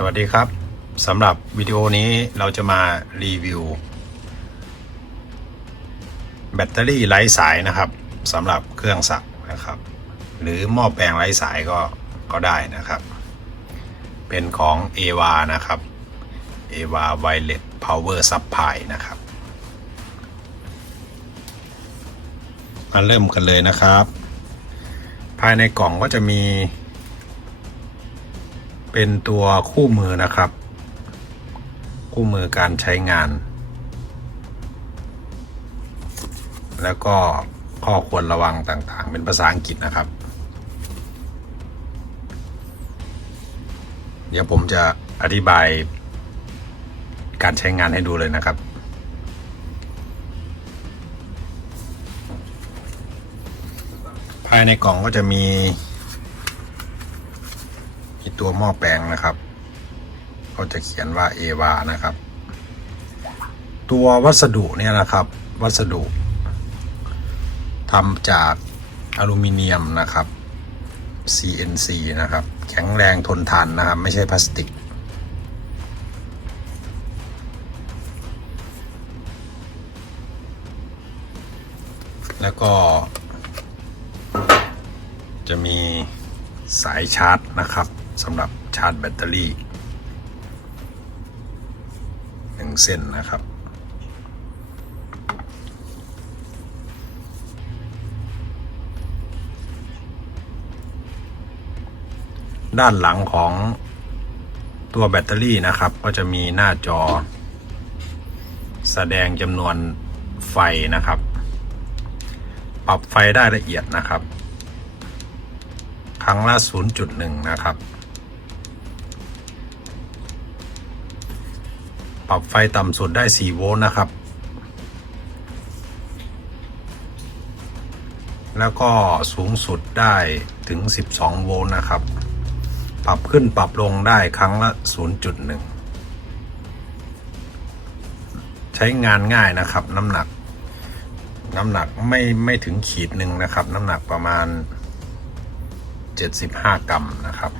สวัสดีครับสำหรับวิดีโอนี้เราจะมารีวิว แบตเตอรี่ไร้สายนะครับสำหรับเครื่องสักนะครับ หรือหม้อแปลงไร้สายก็ก็ได้นะครับ เป็นของ a v a นะครับ a v a Wireless Power Supply นะครับมาเริ่มกันเลยนะครับ ภายในกล่องก็จะมี เป็นตัวคู่มือนะครับ คู่มือการใช้งาน แล้วก็ข้อควรระวังต่างๆ เป็นภาษาอังกฤษนะครับ เดี๋ยวผมจะอธิบายการใช้งานให้ดูเลยนะครับภายในกล่องก็จะมีีตัวหม้อแปลงนะครับ เขาจะเขียนว่าเอวานะครับ ตัววัสดุเนี่ยนะครับ วัสดุทำจากอลูมิเนียมนะครับ CNC นะครับ แข็งแรงทนทานนะครับ ไม่ใช่พลาสติก แล้วก็ จะมีสายชาร์จนะครับ สำหรับชาร์จแบตเตอรี่หนึ่งเส้นนะครับ ด้านหลังของตัวแบตเตอรี่นะครับ ก็จะมีหน้าจอ แสดงจำนวนไฟนะครับ ปรับไฟได้ละเอียดนะครับ ครั้งละ 0.1 นะครับ ปรับไฟต่ำสุดได้ 4 โวลต์นะครับ แล้วก็สูงสุดได้ถึง 12 โวลต์นะครับ ปรับขึ้นปรับลงได้ครั้งละ 0.1 ใช้งานง่ายนะครับน้ำหนัก น้ำหนักไม่ไม่ถึงขีดหนึ่งนะครับ น้ำหนักประมาณ 75 กรัมนะครับ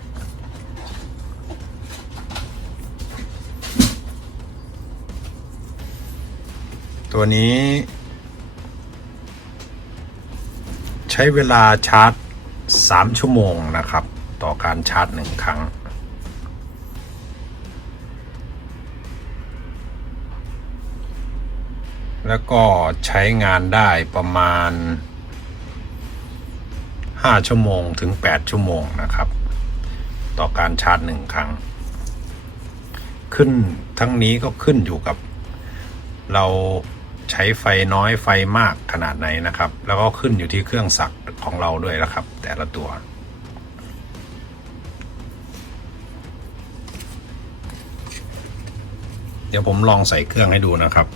ตัวนี้ ใช้เวลาชาร์จ 3 ชั่วโมงนะครับ ต่อการชาร์จหนึ่งครั้ง แล้วก็ใช้งานได้ประมาณ 5 ชั่วโมงถึง 8 ชั่วโมงนะครับ ต่อการชาร์จหนึ่งครั้ง ขึ้นทั้งนี้ก็ขึ้นอยู่กับเรา ใช้ไฟน้อยไฟมากขนาดไหนนะครับ แล้วก็ขึ้นอยู่ที่เครื่องสักของเราด้วยนะครับ แต่ละตัวเดี๋ยวผมลองใส่เครื่องให้ดูนะครับ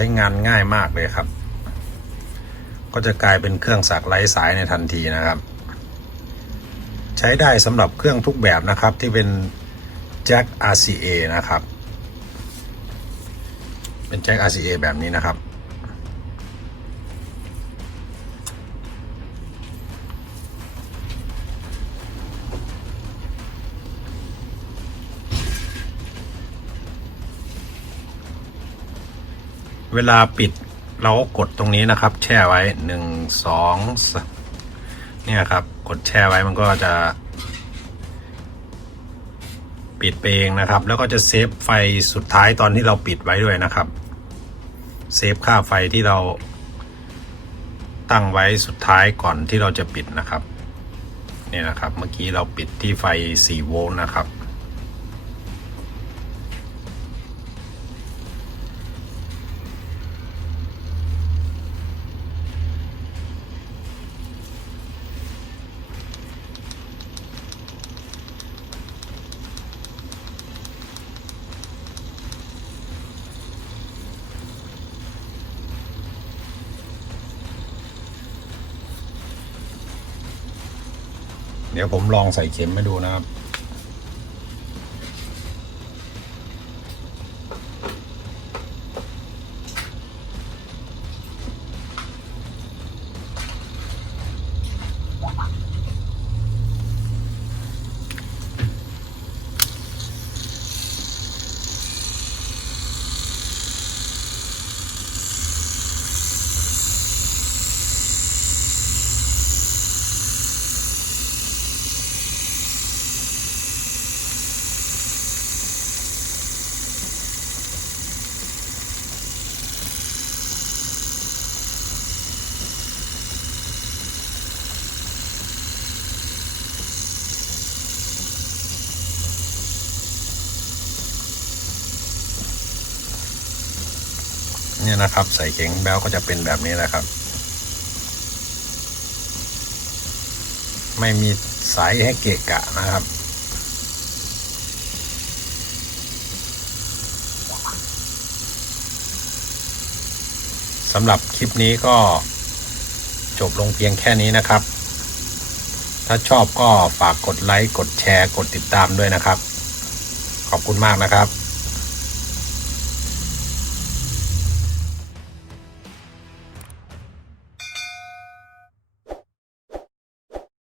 ช้งานง่ายมากเลยครับ ก็จะกลายเป็นเครื่องสักไร้สายในทันทีนะครับ ใช้ได้สำหรับเครื่องทุกแบบนะครับที่เป็นแจ็ค RCA นะครับ เป็นแจ็ค RCA แบบนี้นะครับ เวลาปิดเราก็กดตรงนี้นะครับ แช่ไว้หนึ่งสองสเนี่ยครับ กดแช่ไว้มันก็จะ ปิดไปเองนะครับ แล้วก็จะเซฟไฟสุดท้ายตอนที่เราปิดไว้ด้วยนะครับเซฟค่าไฟที่เราตั้งไว้สุดท้ายก่อนที่เราจะปิดนะครับนี่นะครับ เมื่อกี้เราปิดที่ไฟ 4 โวลต์นะครับ ดี๋ยวผมลองใส่เข็มให้ดูนะครับ เนี่ยนะครับ ใส่เข็งแบลก็จะเป็นแบบนี้แหละครับ ไม่มีสายให้เกะกะนะครับสำหรับคลิปนี้ก็จบลงเพียงแค่นี้นะครับ ถ้าชอบก็ฝากกดไลค์ กดแชร์ กดติดตามด้วยนะครับ ขอบคุณมากนะครับ